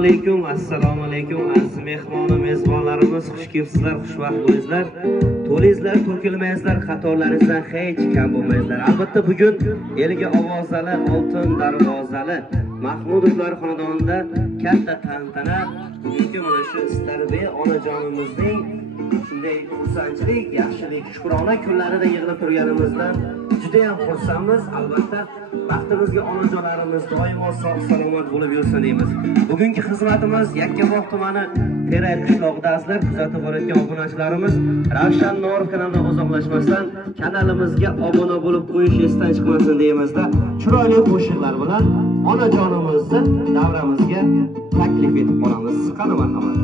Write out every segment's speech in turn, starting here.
alaykum, assalomu alaykum aziz mehmon mezbonlarimiz, xush kelibsizlar, xushvaqt bo'lingizlar. To'lingizlar, to'kilmaysizlar, xatolaringizdan hech kam bo'lmaysizlar. Albatta bugun elga ovozali, oltin darvozali Mahmudovlar xonadonida katta tantana. Bugungi mana shu Istarbe onajonimizning shunday xursandchilik, yaxshilik, shukrona kunlarida yig'ilib turganimizdan juda ham xursandmiz. Albatta baxtimizga onajonlarimiz doimo sog' salomat bo'lib yursin deymiz. Bugungi xizmatimiz Yakkabog' tumani Teray qishlog'ida azizlar kuzatib borayotgan obunachilarimiz Ravshan Norov kanalidan uzoqlashmasdan kanalimizga obuna bo'lib qo'yish esdan chiqmasin deymizda. Chiroyli qo'shiqlar bilan onajonimizni davramizga taklif etib qolamiz. Qani marhamat.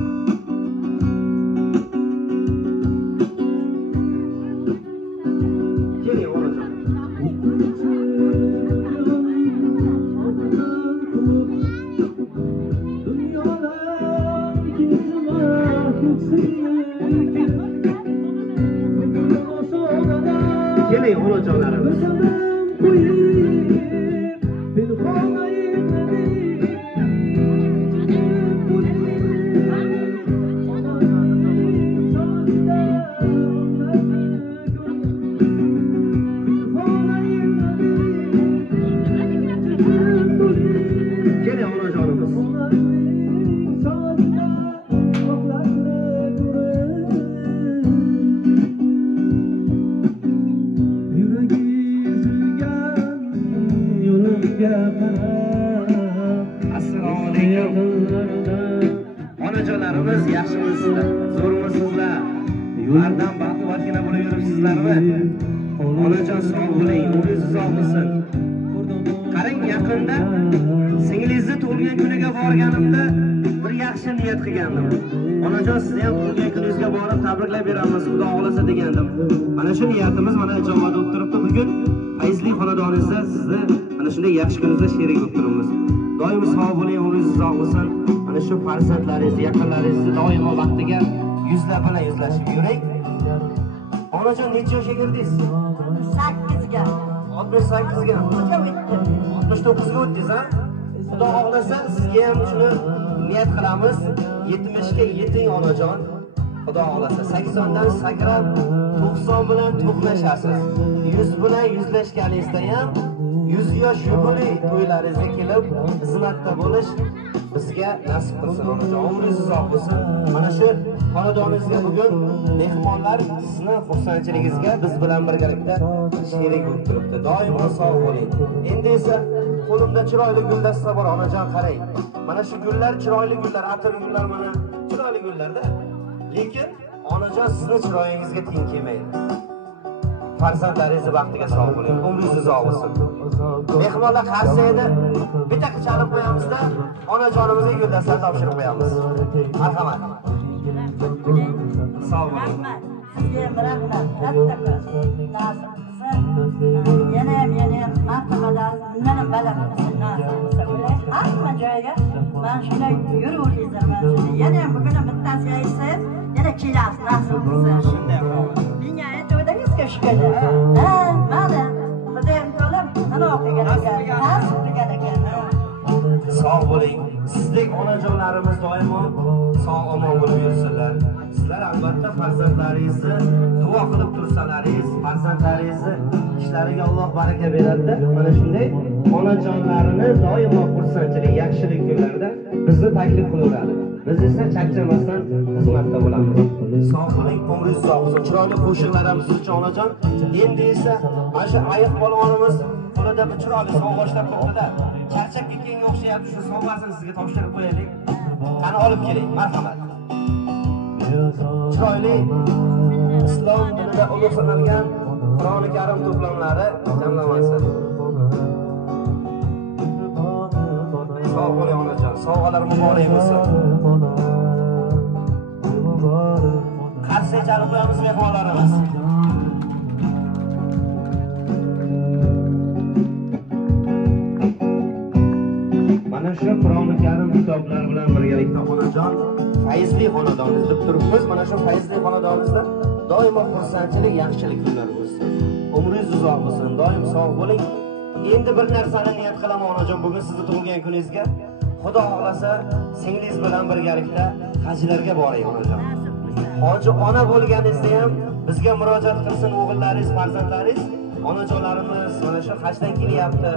Keling onajonlarimiz. Assalomu alaykum. Onajonlarimiz yaxshimisizlar? Zo'rmisizlar? Bardam baxtvorgina bo'lib yuribsizlarmi? Onajon sog' bo'ling, umringiz uzoq bo'lsin. Qarang, yaqinda singlingizni tug'ilgan kuniga borganimda bir yaxshi niyat qilgandim. Onajon sizni ham tug'ilgan kuningizga borib tabriklab beramiz, Xudo xolasa degandim. Mana shu niyatimiz mana ijobat bo'lib turibdi. Bugun fayzli xonadoningizda sizni mana shunday yaxshi kuningizda sherik bo'lib turibmiz. Doim sog' bo'ling, umringiz uzoq bo'lsin. Mana shu farzandlaringiz, yaqinlaringizni doimo vaqtiga yuzlab bilan yuzlashib yuring. Onajon necha yoshga kirdingiz? 8ga. 68ga. 69ga o'tdingiz, ha? Xudo xohlasa sizga ham shuni niyat qilamiz. 70 ga yeting onajon. Xudo xohlasa 80 dan sakrab 90 bilan to'qnashasiz. 100 bilan yuzlashganingizda ham 100 yosh yubilik to'ylaringizga kelib xizmatda bo'lish bizga nasib qilsin onajon. Umringiz uzoq bo'lsin. Mana shu xonadoningizga bugun mehmonlar sizni xursandchiligingizga biz bilan birgalikda sherik bo'lib turibdi. Doimo sog' bo'ling. Endi esa qo'limda chiroyli guldasta bor onajon, qarang. Mana shu gullar chiroyli gullar, atir gullar, mana chiroyli gullarda. Lekin onajon sizni chiroyingizga teng kelmaydi. Farzandlaringizni vaqtiga sog' bo'ling, umringiz uzoq bo'lsin. Mehmonlar qarsa edi, bitta chalib qo'yamizda, onajonimizga guldastani topshirib qo'yamiz. Marhamat. Sog' bo'ling. Sizga rahmat, katta nasib qilsin. Yana ham martabalar, mana hamma joyga mana shunday yuraveringizlar. Mana shunday yana ham bugun bittasiga aytsangiz, yana kelasiz, nasib qilsin. Shunday qilamiz. Menga aytdingiz shukr. Mana Xudoyim to'lib mana o'qigan ekan. Sog' bo'ling. Sizdek onajonlarimiz doimo sog' omon bo'lib yursinlar. Sizlar albatta farzandlaringizni duo qilib tursalaringiz, farzandlaringizni ishlariga Alloh baraka beradi. Mana shunday onajonlarini doimo xursandchilik, yaxshilik kunlarida bizni taklif qilaveradi. Biz esa charchamasdan xizmatda bo'lamiz. Sog' bo'ling, umringiz uzoq bo'lsin. Chiroyli qo'shiqlarimiz uchun onajon. Endi esa mana shu ayiq polvonimiz qo'lida bir chiroyli sovg'alar turibdi-da. Charchab ketganga o'xshayapti, shu sovg'asini sizga topshirib qo'yaylik. Qani olib keling, marhamat. Chiroyli islom dinida ulug' sanalgan Qur'oni Karim to'plamlari jamlanmasi. Sog' bo'ling onajon, sovg'alar muborak bo'lsin. Qarsa chalib qo'yamiz mehmonlarimiz. Mana shu Qur'oni Karim kitoblari bilan birgalikda onajon fayzli xonadonimiz deb turibmiz. Mana shu fayzli xonadonimizda doimo xursandchilik, yaxshilik kunlar bo'lsin. Umringiz uzoq bo'lsin, doim sog' bo'ling. Endi bir narsani niyat qilaman onajon, bugun sizni tug'ilgan kuningizga Xudo xohlasa singlingiz bilan birgalikda hajlarga boring onajon. Hoji ona bo'lganingizda ham bizga murojaat qilsin o'g'illaringiz, farzandlaringiz, onajonlarimiz mana shu hajdan kelyapti.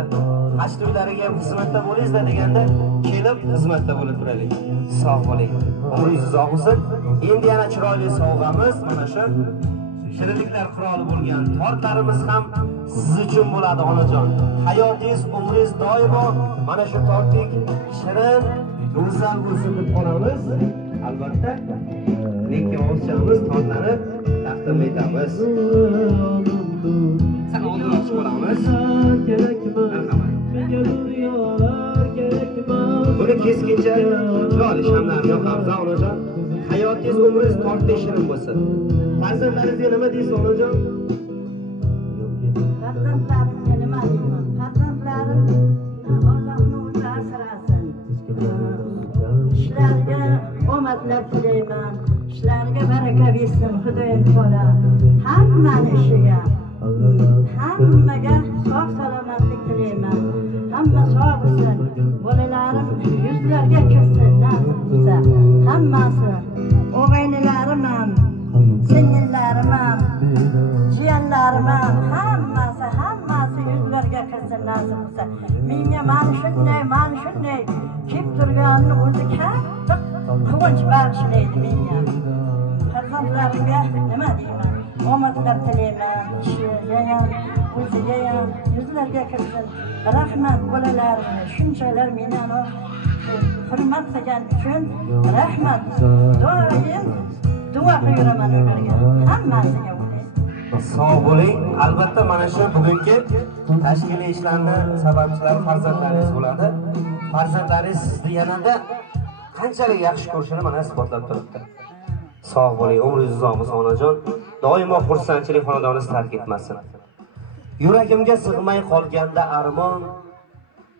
Haj to'ylariga ham xizmatda bo'lingizlar deganda kelib xizmatda bo'lib turaylik. Sog' bo'ling. Umringiz uzoq bo'lsin. Endi yana chiroyli sovg'amiz mana shu shirinliklar quroli bo'lgan tortlarimiz ham siz uchun bo'ladi onajon. Hayotingiz, umringiz doimo mana shu tortdek shirin, go'zal bo'lsin deb qolamiz. Albatta, lekin o'zchamiz tortlarni taqdim etamiz. Sen oldinroq bo'lamiz. Buni keskincha chiroyli shamlarni yoqamiz onajon. Hayotingiz, umringiz tortdek shirin bo'lsin. Farzandlaringizga nima deysiz onajon? Farzandlarimga nima deyman? Farzandlarim Allohning o'zi asrasin. Ishlariga omadlar tilayman. Ishlariga baraka bersin Xudoyim xola. Hammani ishiga, hammaga sog' salomatlik tilayman. Hamma sog' bo'lsin. Bolalarim yuzlarga kirsin, nasib bo'lsa. Hammasi o'g'aynilarim ham, singillarim ham, jiyanlarim ham, hammasi yuzlarga kirsin, nasib bo'lsa. Menga mana shunday kelib turganini o'zi katta quvonch bag'ishlaydi menga. Farzandlarimga nima deyman? Omadlar tilayman, ishiga ham, o'ziga ham yuzlarga kirsin. Rahmat bolalarimga, shunchalar meni hurmat qilgan uchun rahmat. Doim duo qilaman ularga, hammasiga o'ylayman. Sog' bo'ling. Albatta mana shu bugungi tashkiliy ishlarni sababchilari farzandlaringiz bo'ladi. Farzandlaringiz sizni yanada qanchalik yaxshi ko'rishini mana isbotlab turibdi. Sog' bo'ling, umringiz uzoq bo'lsin onajon. Doimo xursandchilik xonadoningiz tark etmasin. Yuragimga sig'may qolganda armon,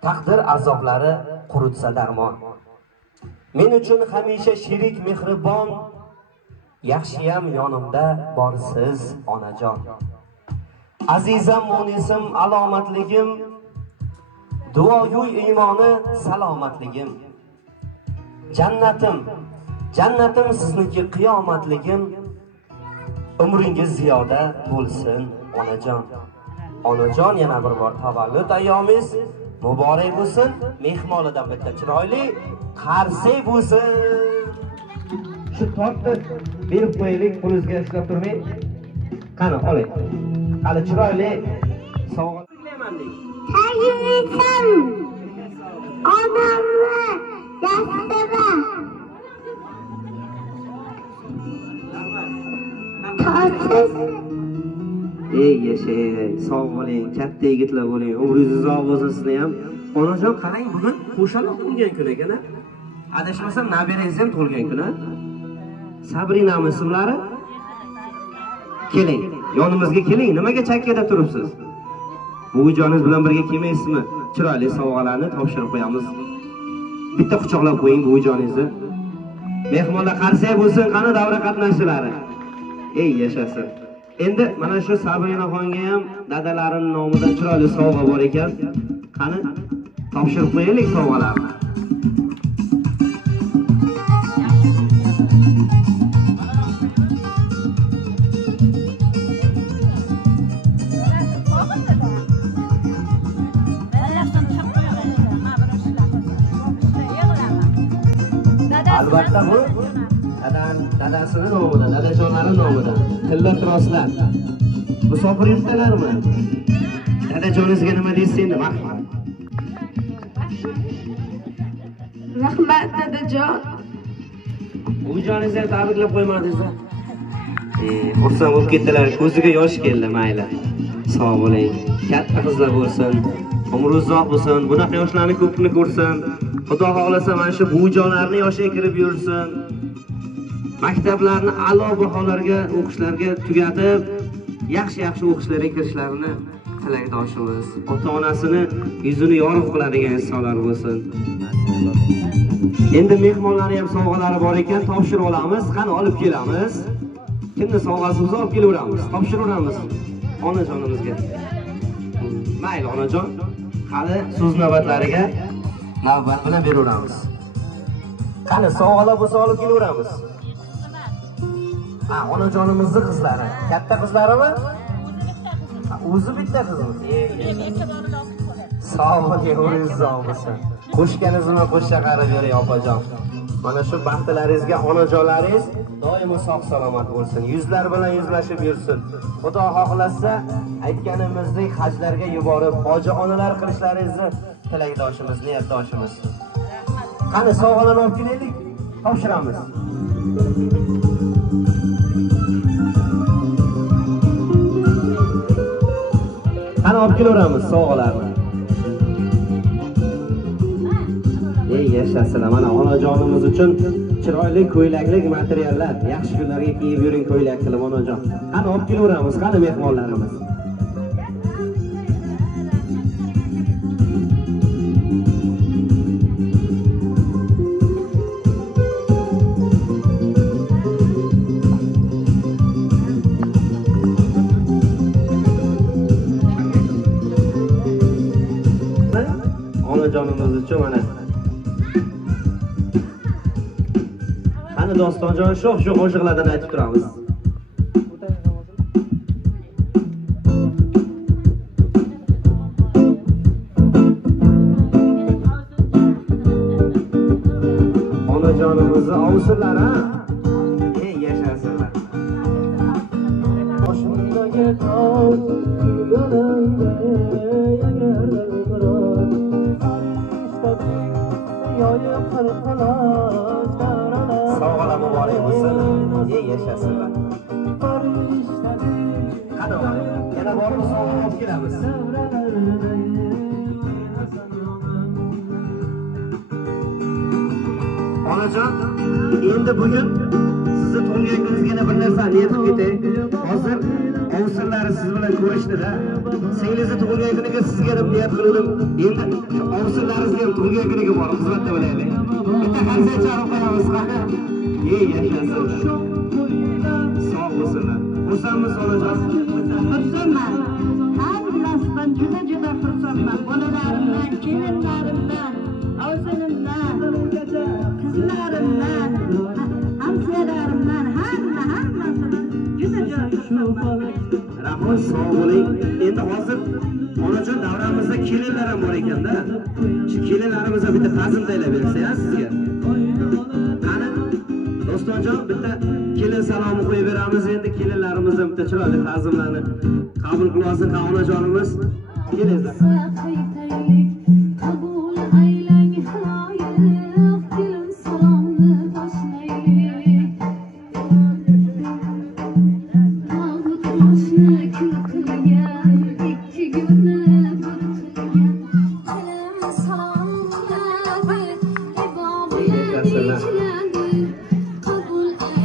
taqdir azoblari quritsa darmon. Men uchun hamisha sherik mehribon, yaxshiyam yonimda borsiz onajon. Azizam munisim alomatligim, duogo'y iymoni salomatligim. Jannatim sizniki qiyomatligim. Umringiz ziyoda bo'lsin onajon. Onajon, yana bir bor tavallud ayyomingiz muborak bo'lsin. Mehmonidan bitta chiroyli qarsak bo'lsin. Shu tortni berib qo'yaylik, qo'lingizga ushlab turmang. Qani, oling. Hali chiroyli sovg'a tilayman deng. Hayitim onamni yastira. Ey yashang, sog' bo'ling, katta yigitlar bo'ling, umringiz uzoq bo'lsin sizni ham. Onajon, qarang, bugun qo'shaloq tug'ilgan kun ekan-a? Adashmasam, nabirangiz ham tug'ilgan kun-a? Sabrinami ismlari? Keling, yonimizga keling. Nimaga chakkada turibsiz? Buvijoningiz bilan birga kelmaysizmi? Chiroyli sovg'alarni topshirib qo'yamiz. Bitta quchoqlab qo'ying buvijoningizni. Mehmonlar qarsak bo'lsin, qani davra qatnashchilari. Ey yashasin. Endi mana shu Sabrinaxonga ham dadalarining nomidan chiroyli sovg'a bor ekan. Qani topshirib qo'yaylik sovg'alarni. Albatta bu dadasini nomidan, dadajonlari nomidan. Tilla troslar. Musofir yurtdalarmi? Dadajoningizga nima deysiz endi? Rahmat dadajon. Buvijoningizni tabriklab qo'ymadingiz-a? Xursand bo'lib ketdilar, ko'ziga yosh keldi, mayli. Sog' bo'ling, katta qizlar bo'lsin, umringiz uzoq bo'lsin, bunaqa yoshlarni ko'pini ko'rsin. Xudo xohlasa mana shu buvijonlarni yoshiga kirib yursin. Maktablarni a'lo baholarga o'qishlarga tugatib, yaxshi o'qishlarga kirishlarini tilakdoshimiz. Ota-onasini yuzini yorug' qiladigan insonlar bo'lsin. Endi mehmonlarning ham sovg'alari bor ekan, topshirib olamiz. Qani olib kelamiz. Kimni sovg'asi bo'lsa olib kelaveramiz. Topshiraveramiz onajonimizga. Mayli onajon, hali so'z navbatlariga navbat bilan beraveramiz. Qani sovg'alar bo'lsa olib kelaveramiz. Ha, onajonimizning qizlari. Katta qizlarimi? O'zi bitta qizmi? Sog' bo'ling, o'zingiz bo'lsin. Qo'shganingiz bilan qo'shcha qarab bering opajon. Mana shu baxtlaringizga onajonlaringiz doimo sog' salomat bo'lsin. Yuzlar bilan yuzlashib yursin. Xudo xohlasa, aytganimizdek hajlarga yuborib, hoji onalar qilishlaringizni tilakdoshimiz, niyatdoshimiz. Qani sovg'alarni olib kelaylik, topshiramiz. Qani olib kelaveramiz sovg'alarni. Ey yashasizlar, mana onajonimiz uchun chiroyli ko'ylaklik materiallar, yaxshi kunlarga kiyib yuring ko'ylak qilib onajon. Qani olib kelaveramiz, qani mehmonlarimiz. Onajonimiz uchun mana Dostonjon shu qo'shiqlardan aytib turamiz. Onajonimizni ovsinlar ha. Ey yashasizlar. Sog'lar muborak bo'lsin. Ey yashasizlar. Qani, yana borib sog'lar olib kelamiz. Onajon, endi bugun sizni tug'ilgan kuningizga bir narsa niyat qilib ketay. Hozir ovsinlari siz bilan ko'rishdi-da. Singlingizni tug'ilgan kuniga sizga deb niyat qildim. Endi shu ovsinlaringizni ham tug'ilgan kuniga borib xizmatda bo'laylik. Bitta qancha chaqirib qo'yamiz qani. Ey yashasin. Sog' bo'lsinlar. Xursandmiz onajon. Xursandman. Har bilasizdan juda xursandman. Bolalarimdan, kelinlarimdan, ovsinimdan, qizlarimdan, hamkalarimdan, hammasidan juda xursandman. Rahmat, sog' bo'ling. Endi hozir onajon davramizda kelinlar ham bor ekanda. Shu kelinlarimizga bitta ta'zim taylab bersa-ya sizga. Qani, Dostonjon bitta kelin salomi qo'yib beramiz. Endi kelinlarimizdan bitta chiroyli ta'zimlarni qabul qilib olsin onajonimiz. Kelinglar.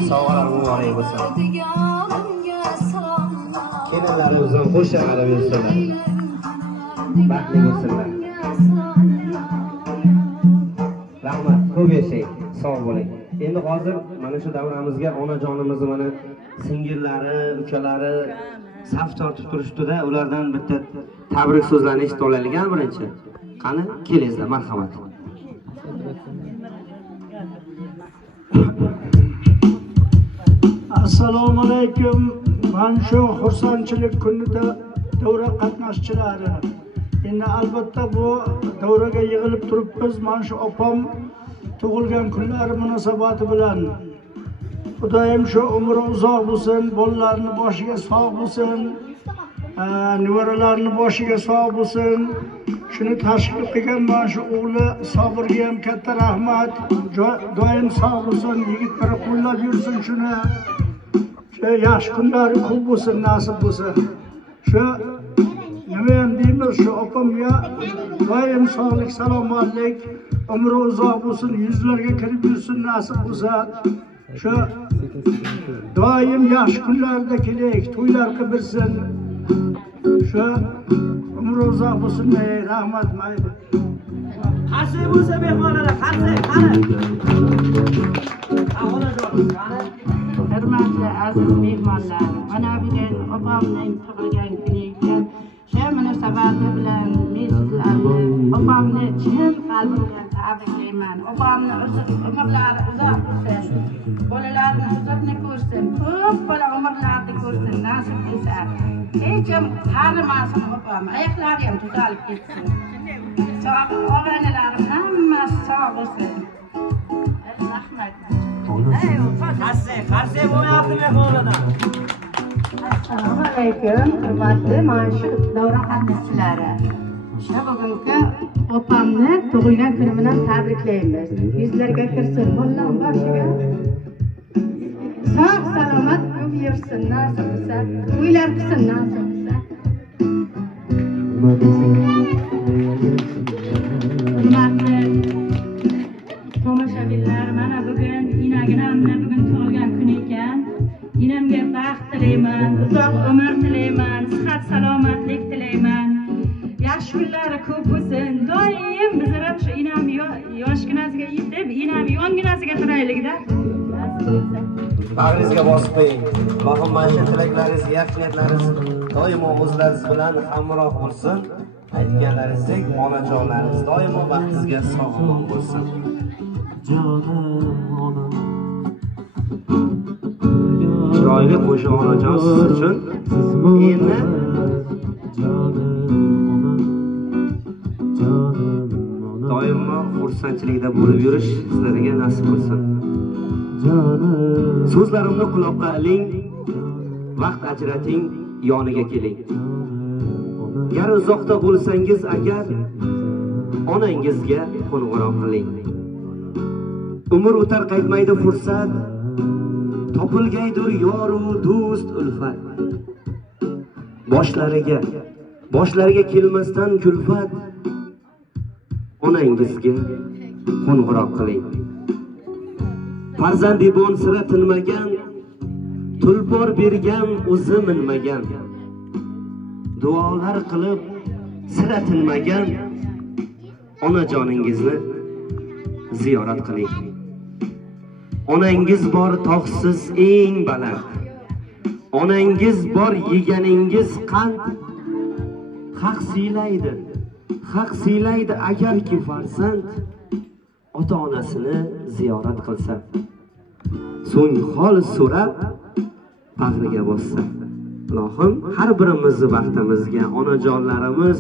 Sog'lar muborak bo'lsin. Kelinlarimizdan qo'shcha qarab yursinlar. Baxtli bo'lsinlar. Rahmat, ko'p yashang, sog' bo'ling. Endi hozir mana shu davramizga onajonimizni mana singillari, ukalari saf tortib turishdi-da, ulardan bitta tabrik so'zlarini eshitib olaylik birinchi. Qani, kelingizlar, marhamat. Assalomu alaykum. Men shu xursandchilik kunida davra qatnashchilari. Endi albatta bu davraga yig'ilib turibmiz. Men shu opam tug'ilgan kunlari munosabati bilan Xudoyim shu umri uzoq bo'lsin, bolalarni boshiga sog' bo'lsin, nevaralarni boshiga sog' bo'lsin. Shuni tashkil qilgan mana shu o'g'li Sobirga ham katta rahmat. Doim sog' bo'lsin, yigitlari qo'llab yursin shuni. Yaxshi kunlari ko'p bo'lsin, nasib bo'lsin. Shu nima ham deymiz, shu opamga doim sog'lik, salomatlik, umri uzoq bo'lsin, yuzlarga kirib yursin, nasib bo'lsa. Shu doim yaxshi kunlarda kelaylik, to'ylar qilib bersin. Shu umri uzoq bo'lsin, rahmat mayli. Qarshi bo'lsa mehmonlar, qarshi, qani. Hurmatli aziz mehmonlar, mana bugun opamning tug'ilgan kuni ekan. Shu munosabati bilan men sizlarni opamni chin qalbimdan tabriklayman. Opamni umrlari uzoq bo'lsin. Bolalarini uzoqni ko'rsin. Ko'p bola umrlarni ko'rsin, nasib etsa. Hech kim qarimasin opam. Oyoqlari ham tuzalib ketsin. Sog' og'aynilarim hammasi sog' bo'lsin. Rahmat. Qarsa bo'lyapti mehmonlardan. Assalomu alaykum, hurmatli mana shu davra qatnashchilari. Bugungi opamni tug'ilgan kuni bilan tabriklaymiz. Yuzlarga kirsin, bollar boshiga sog' salomat bo'lib yursin, nasib bo'lsa, to'ylar qilsin, nasib bo'lsa. Hurmatli tomoshabinlar, mana bugun inaginamni bugun tug'ilgan kuni ekan. Inamga baxt tilayman, uzoq umr tilayman, sihat salomatlik tilayman. Yaxshi kunlari ko'p bo'lsin. Doim bizlar shu inam yoshginasiga yetib, inam yonginasiga turaylikda. Bag'ringizga bosib qo'ying. Allohim mana shu tilaklaringiz, yaxshi niyatlaringiz doimo o'zlaringiz bilan hamroh bo'lsin. Aytganlaringizdek, onajonlarimiz doimo baxtingizga sog'-omon bo'lsin. Chiroyli qo'shiq onajon siz uchun. Endi doimo xursandchilikda bo'lib yurish sizlarga nasib bo'lsin. So'zlarimni quloqqa iling, vaqt ajrating, yoniga keling. Gar uzoqda bo'lsangiz agar onangizga qo'ng'iroq qiling. Umr o'tar qaytmaydi fursat, topilgaydir yoru do'st ulfat. Boshlariga kelmasdan kulfat, onangizga qo'ng'iroq qiling. Farzandibon sira tinmagan, tulpor bergan o'zi minmagan. Duolar qilib sira tinmagan, onajoningizni ziyorat qiling. Onangiz bor tog'siz eng baland. Onangiz bor yeganingiz qand. Haq siylaydi agarki farzand ota-onasini ziyorat qilsa. So'ng hol so'rab bag'riga bossa. Ilohim har birimizni baxtimizga onajonlarimiz,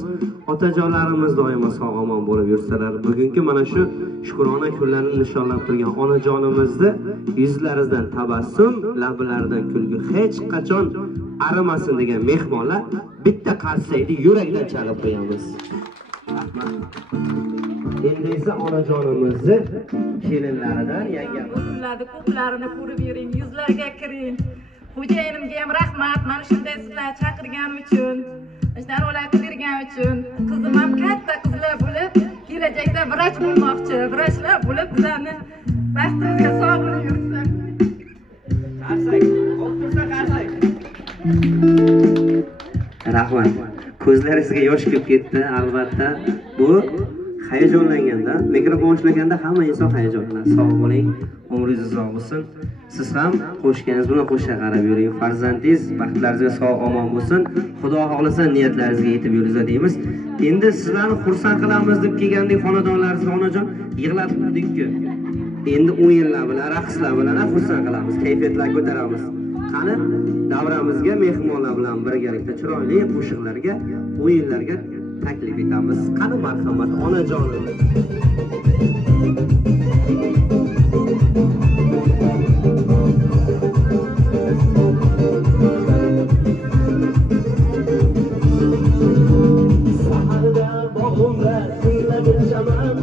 otajonlarimiz doimo sog'-omon bo'lib yursalar. Bugungi mana shu shukrona kunlarni nishonlab turgan onajonimizni yuzlaridan tabassum, lablaridan kulgi hech qachon arimasin degan mehmonlar bitta qarsaydi yurakdan chalib qo'yamiz. Rahmat. Endi esa onajonimizni kelinlaridan yangamiz ko'plarini ko'rib yuring, yuzlarga kiring. Xo'jayinimga ham rahmat, mana shunday sizlar chaqirgani uchun, ishdan o'latib bergani uchun. Qizim ham katta qizlar bo'lib, kelajakda vrach bo'lmoqchi. Vrachlar bo'lib bizlarni baxtimizga sog' bo'lib yursin. Qarsak, o'tirsa qarsak. Rahmat. Ko'zlaringizga yosh kelib ketdi, albatta. Bu hayajonlanganda, mikrofon ushlaganda hamma inson hayajonlanadi. Sog' bo'ling, umringiz uzoq bo'lsin. Siz ham qo'shganingiz bilan qo'sha qarab yuring. Farzandingiz baxtlaringizga sog'-omon bo'lsin. Xudo xohlasa niyatlaringizga yetib yuringlar deymiz. Endi sizlarni xursand qilamiz deb kelgandik xonadonlaringizni onajon yig'latib qo'ydik-ku. Endi o'yinlar bilan, raqslar bilan xursand qilamiz, kayfiyatlar ko'taramiz. Qani davramizga mehmonlar bilan birgalikda chiroyli qo'shiqlarga, o'yinlarga taklif etamiz. Qani marhamat onajonim. Saharda bog'imda singlagan shaman,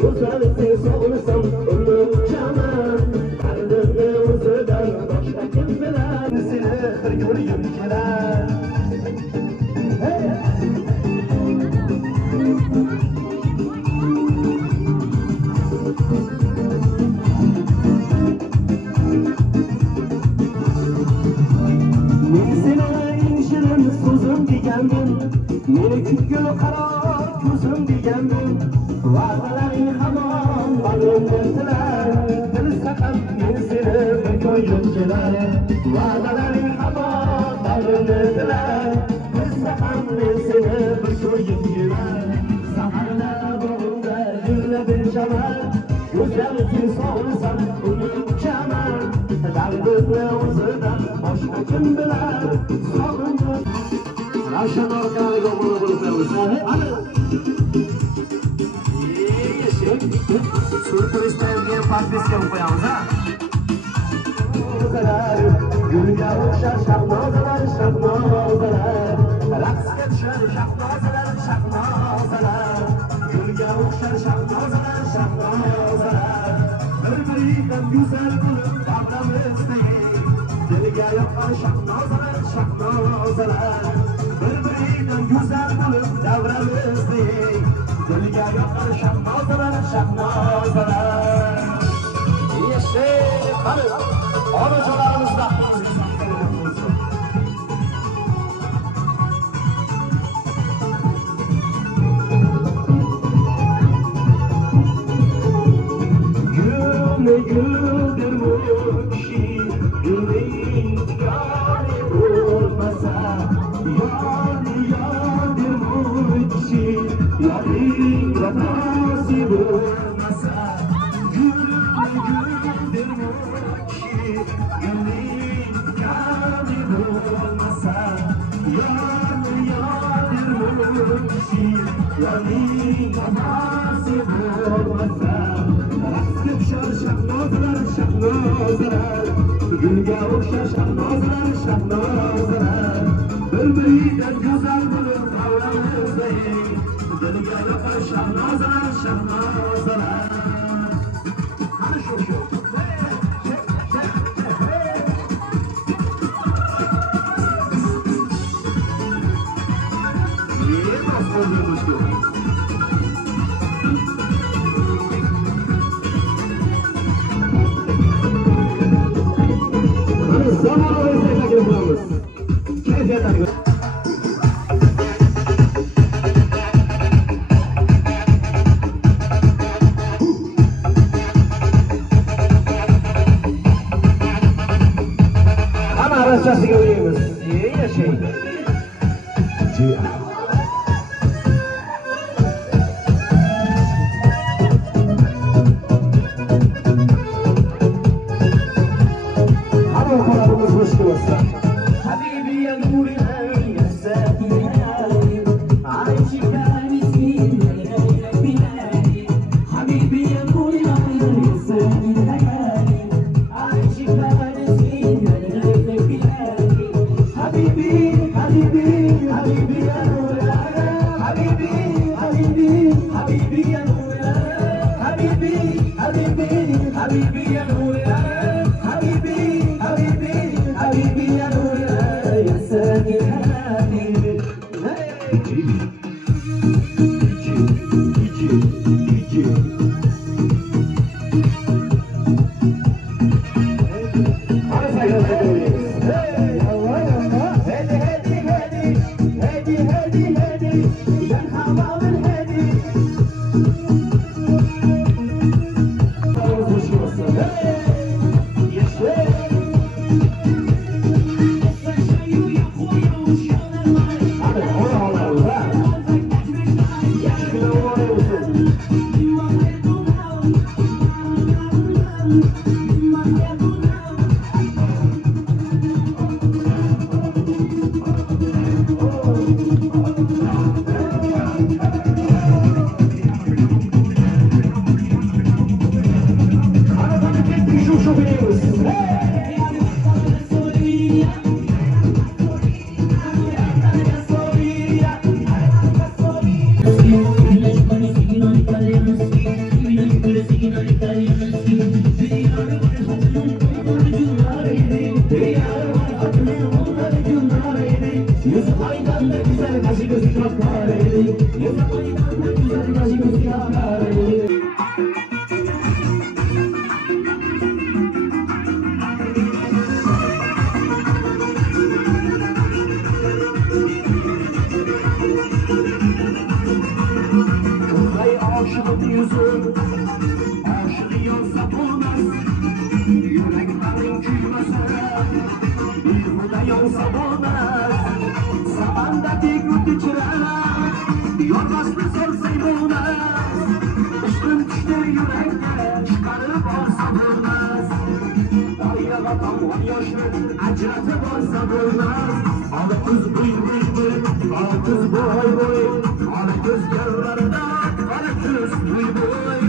go'zallikni sog'inasam umrim uchaman. Qadrdimni o'zidan boshqa kim bilar, seni bir ko'rgim kelar. Meni kutgul qaror ko'zim degandim, va'dalaring hamon bag'rimdalar. Bilsa ham men seni bir ko'yib kelar, va'dalaring hamon bag'rimdalar. Bilsa ham men seni bir ko'yib kelar. Saharda bir jamal Güzel ki soğusan unutamam Derdini o'zidan boshqa kim bilar Sog'indim Ravshan orqali obuna bo'lib Surpriz tayyorlagan podpiska qo'yamiz ha. Gulga o'xshar shahnozalar, shahnozalar. Raqsga tushar shahnozalar, shahnozalar. Gulga o'xshar shahnozalar, shahnozalar. Bir-biridan go'zal bo'lib davramizday. Dilga yoqqan shahnozalar, shahnozalar. Bir-biridan go'zal bo'lib davramizday. Dilga yoqqan shahnozalar, shahnozalar. Qani, onajolarimiz Güldir bu kişi, gülmeyin yani olmasa. Yâdir bu kişi, yani nasip olmasa. Güldir bu kişi, gülmeyin yani olmasa. Yâdir bu kişi, yani nasip olmasa. Şahnozalar, şahnozalar Gülge o'xshar şahnozalar, şahnozalar Bir-biridan go'zal bo'lib davramizday Dilga yoqqan şahnozalar, şahnozalar Qani shu Arasasiga o'ylaymiz. Yashaydi. Hamma qo'llarimiz bo'sh bo'lsa. Habibi ya nuri ya safiya Aishika Habibi ya nuri ya safiya Aishika Yormasını sorsaydın ona, üstün yurakka chiqarib olsa bo'lmas. Daryoga tomon yoshni ajratib olsa bo'lmas. Ola qiz bo'y bo'y bo'y, ola qiz bo'y bo'y, ola qiz yo'llarida, ola qiz bo'y bo'y.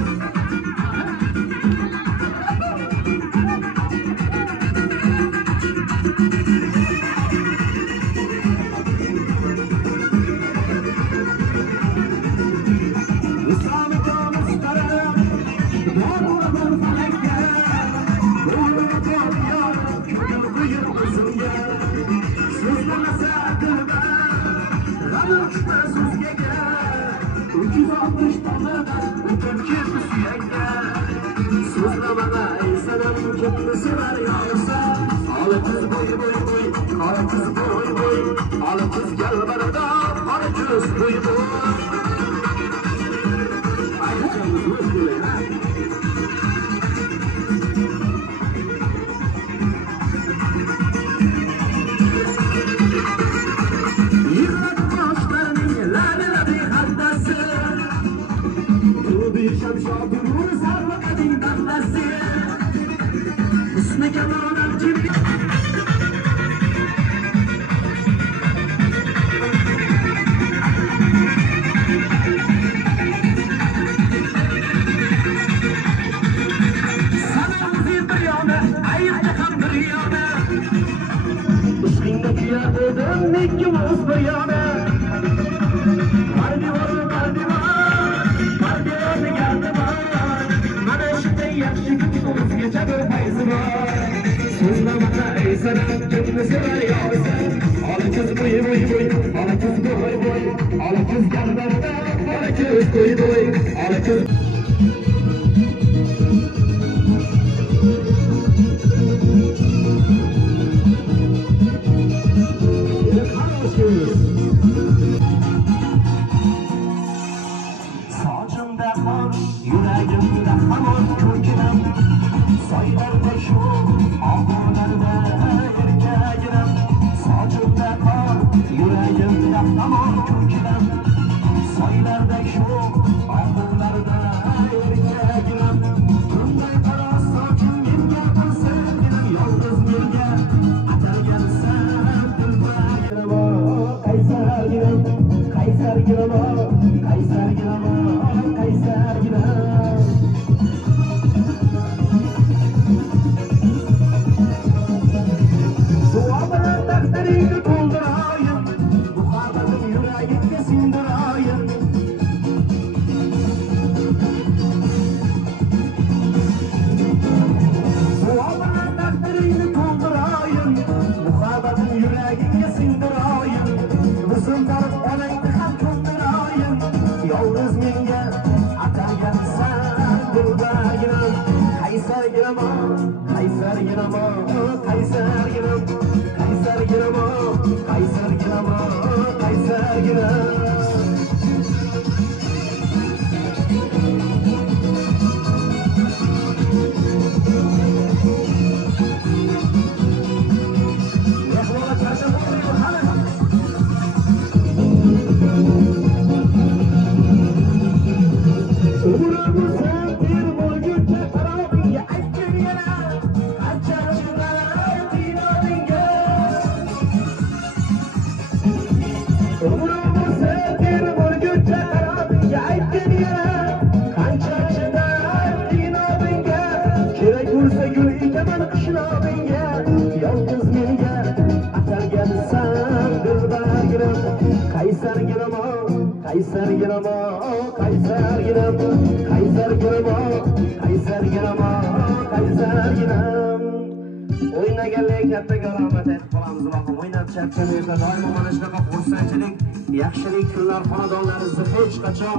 Yaxshilik kunlar xonadonlaringizni hech qachon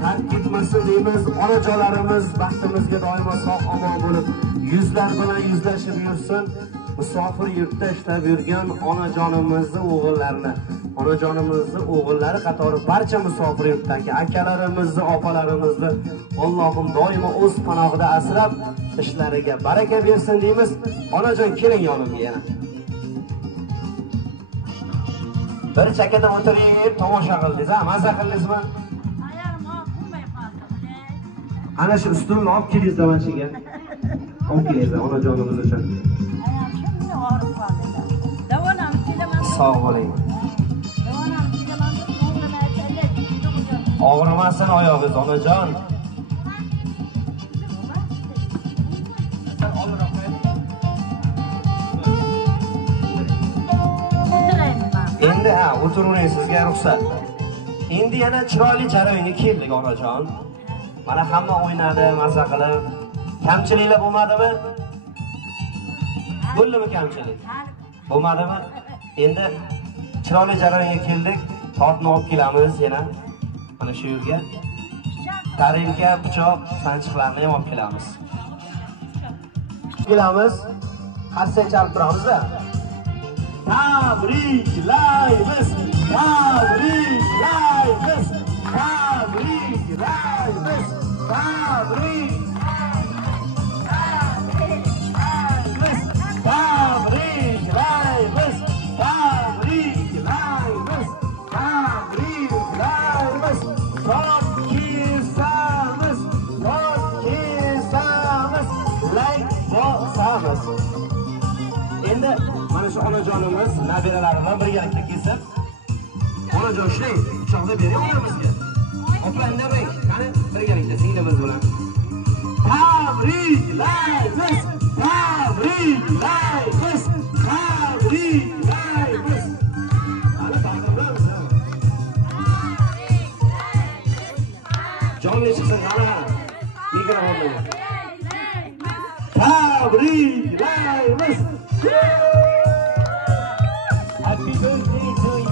tark etmasin deymiz. Onajonlarimiz baxtimizga doimo sog' omon bo'lib, yuzlar bilan yuzlashib yursin. Musofir yurtda ishlab yurgan onajonimizni o'g'illarini, onajonimizni o'g'illari qatori barcha musofir yurtdagi akalarimizni, opalarimizni Allohim doimo o'z panohida asrab, ishlariga baraka bersin deymiz. Onajon keling yonimga yana. Bir chakada o'tirib tomosha qildingiz, ha? Maza qildingizmi? Ana shu ustunni olib keling zamanchiga. Olib keling onajonimiz uchun. Sog' bo'ling. Og'rimasin oyog'ingiz onajon. Endi o'tiravering, sizga ruxsat. Endi yana chiroyli jarayonga keldik onajon. Mana hamma o'ynadi, maza qilib. Kamchiliklar bo'lmadimi? Bo'ldimi kamchilik? Bo'lmadimi? Endi chiroyli jarayonga keldik. Tortni olib kelamiz yana. Mana shu yerga. Tarelka, pichoq, sanchiqlarni ham olib kelamiz. Kelamiz. Qarsak chalib turamiz-da. Tabriklaymiz, tabriklaymiz, tabriklaymiz, tabriklaymiz, tabriklaymiz, tabriklaymiz, tabriklaymiz, tot kesamiz, like bosamiz. Endi mana shu onajonimiz nabiralari bilan birgalikda kesib, onajon shunday pichoqda bering onamizga. Opa indamang, qani birgalikda singlimiz bilan. Tabriklaymiz, tabriklaymiz, tabriklaymiz. Hali taqdirlamiz. Jonli chiqsin qani. Mikrofonni. Tabriklaymiz. Happy birthday to you.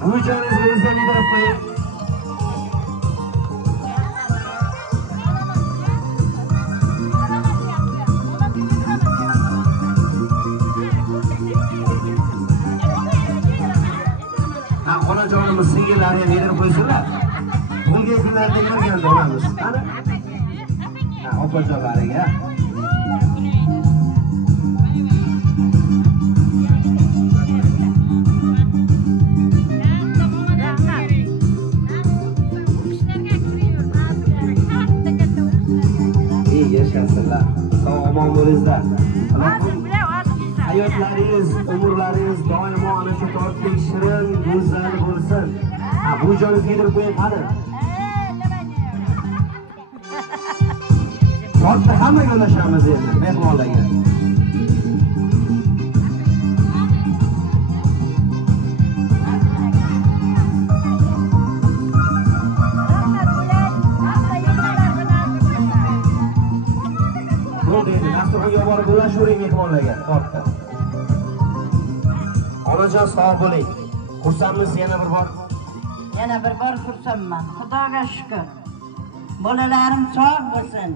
Bu joyingizni bizdan idarib qo'ying. Onajonimiz singillariga berib qo'ysinlar. Bunga kunlarda kirganda olamiz. Qani? Opajonlariga. Yashasizlar. Sog' omon bo'linglar. Hayotlaringiz, umrlaringiz doimo ana shu tortdek shirin, go'zal bo'lsin. Bu joyni yedirib qo'ying qani. Tortni hammaga ulashamiz endi, mehmonlarga. Dasturxonga borib ulashavering mehmonlarga tortda. Onajon sog' bo'ling. Xursandmiz yana bir bor. Yana bir bor xursandman. Xudoga shukr. Bolalarim sog' bo'lsin.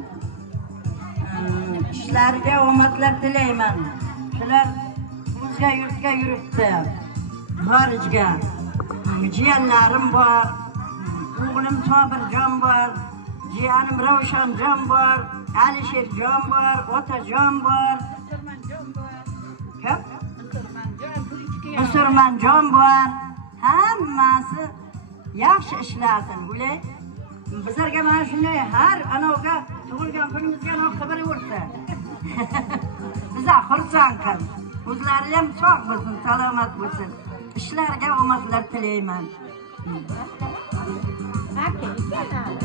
Ishlariga omadlar tilayman. Shular bizga yurtga yuribdi. Xorijga. Jiyanlarim bor. O'g'lim Sobirjon bor. Jiyanim Ravshanjon bor. Alisherjon bor, Otajon bor. Ko'p? Musulmonjon bor. Hammasi yaxshi ishlasin. Ular bizlarga mana shunday har anavga tug'ilgan kunimizga xabar bo'lsa. Bizlar xursand qil. O'zlari ham sog' bo'lsin, salomat bo'lsin. Ishlariga omadlar tilayman.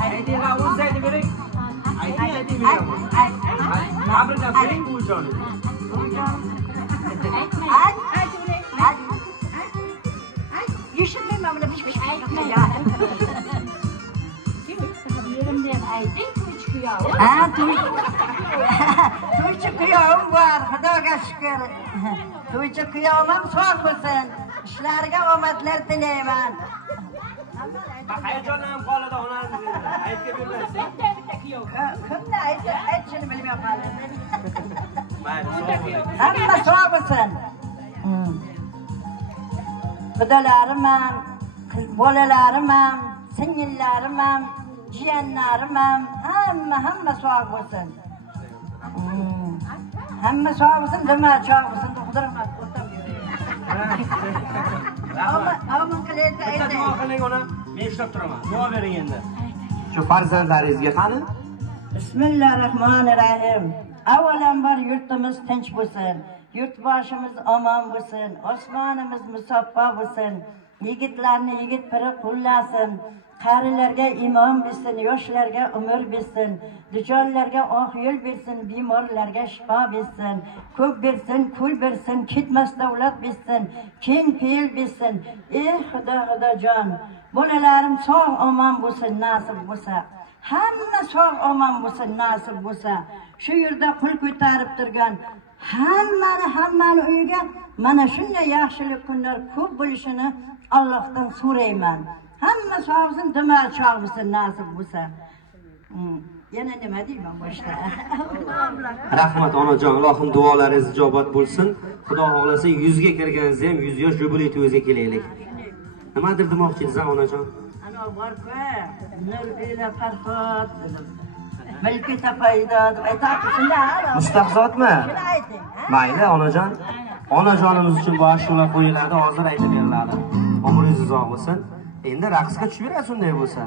Haydi o'zingni bering. Haydi bering. Tabriklar bering bu joni. Yeshilmayman buni pish aytmay. Yerimdan ayting to'ychi kuyovim. To'ychi kuyovim bor, Xudoga shukr. To'ychi kuyovim sog' bo'lsin. Ishlariga omadlar tilayman. Hayajonlanib qoladi onam. Aytga bermaysiz. Kimni aytishini bilmay qoldim. Mayli, sog' bo'ling. Hamma sog' bo'lsin. Xudolarim ham, bolalarim ham, singillarim ham, jiyanlarim ham, hamma sog' bo'lsin. Hamma sog' bo'lsin, nima sog' bo'lsin, xudoramat o'tab yuraylik. Amin qilaydi ayting. Qiling ona. Men ushlab turaman. Duo bering endi. Shu farzandlaringizga qani? Bismillahirrohmanirrohim. Avvalambor yurtimiz tinch bo'lsin. Yurtboshimiz omon bo'lsin. Osmonimiz musaffo bo'lsin. Yigitlarni yigit piri qo'llasin. Qarilarga imon bersin, yoshlarga umr bersin, dujonlarga oq yo'l bersin, bemorlarga shifo bersin, ko'p bersin, kul bersin, ketmas davlat bersin, keng fe'l bersin. Ey Xudojon, bolalarim sog' omon bo'lsin, nasib bo'lsa, hamma sog' omon bo'lsin, nasib bo'lsa, shu yerda qul ko'tarib turgan hammani uyiga mana shunday yaxshilik kunlar ko'p bo'lishini Allohdan so'rayman. Hamma sog'sin, dimal chog'sin, nasib bo'lsa. Yana nima deyman boshda? Rahmat onajon, Allohim duolaringiz ijobat bo'lsin. Xudo xohlasa 100 ga kirganingizda ham 100 yosh jubiley to'yiga kelaylik. Nimadir demoqchisiz onajon? Ana bor-ku, Nurbila Farhod dedim. Balki tafayda deb aytadi, shunda. Mustahzotmi? Shuni ayting. Mayli onajon. Onajonimiz uchun bu ashula qo'yiladi, hozir aytib beriladi. Umringiz uzoq bo'lsin. Endi raqsga tushib berasiz unday bo'lsa.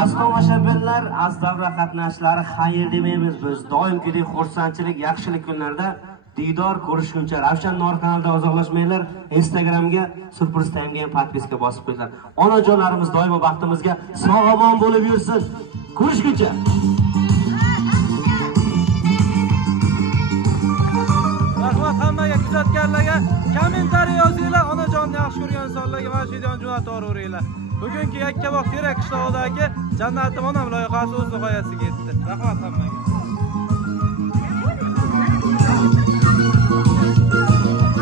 Az tomoshabinlar, az davra qatnashchilari xayr demaymiz biz. Doimgidek xursandchilik, yaxshilik kunlarda diydor ko'rishguncha Ravshan Nur kanalida uzoqlashmanglar. Instagramga Surpriz Time'ga ham podpiska bosib qo'yinglar. Onajonlarimiz doimo baxtimizga sog'-omon bo'lib yursin. Ko'rishguncha. Rahmat hammaga kuzatganlarga kommentariy yozinglar. Onajonni yaxshi ko'rgan insonlarga mana shu videoni jo'natib yuboringlar. Bugungi Yakkabog' Terak qishlog'idagi Jannatim onam loyihasi o'z nihoyasiga yetdi. Rahmat hammaga.